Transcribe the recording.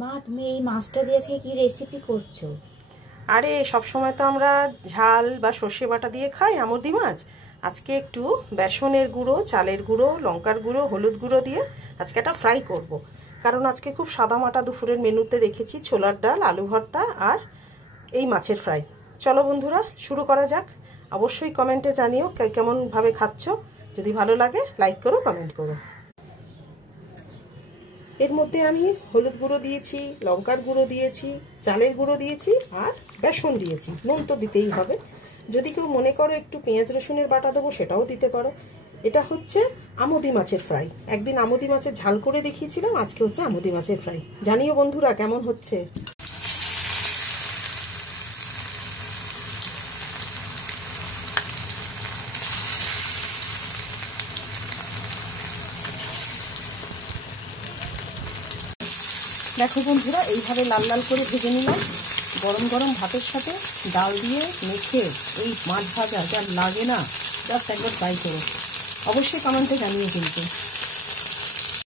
মা, তুমি এই মাছটা দিয়ে আজকে কি রেসিপি করছো? আরে সব সময় তো আমরা ঝাল বা সর্ষে বাটা দিয়ে খাই আমুদি মাছ। আজকে একটু বেসনের গুঁড়ো, চালের গুঁড়ো, লঙ্কার গুঁড়ো, হলুদ গুঁড়ো দিয়ে আজকে একটা ফ্রাই করব। কারণ আজকে খুব সাদামাটা দুপুরের মেনুতে রেখেছি ছোলার ডাল, আলু ভর্তা আর এই মাছের ফ্রাই। চলো বন্ধুরা শুরু করা যাক। অবশ্যই কমেন্টে জানিও কেমনভাবে খাচ্ছ। যদি ভালো লাগে লাইক করো, কমেন্ট করো। এর মধ্যে আমি হলুদ গুঁড়ো দিয়েছি, লঙ্কার গুঁড়ো দিয়েছি, চালের গুঁড়ো দিয়েছি আর বেসন দিয়েছি। নুন তো দিতেই হবে। যদি কেউ মনে করো একটু পেঁয়াজ রসুনের বাটা দেবো সেটাও দিতে পারো। এটা হচ্ছে আমুদি মাছের ফ্রাই। একদিন আমুদি মাছের ঝাল করে দেখিয়েছিলাম, আজকে হচ্ছে আমুদি মাছের ফ্রাই। জানিও বন্ধুরা কেমন হচ্ছে। দেখো বন্ধুরা, এইভাবে লাল লাল করে ভেজে নিলাম। গরম গরম ভাতের সাথে ডাল দিয়ে মেখে এই মাছ ভাজা যা লাগে না, জাস্ট একবার ট্রাই করো। অবশ্যই কমেন্টে জানিয়ে কিন্তু।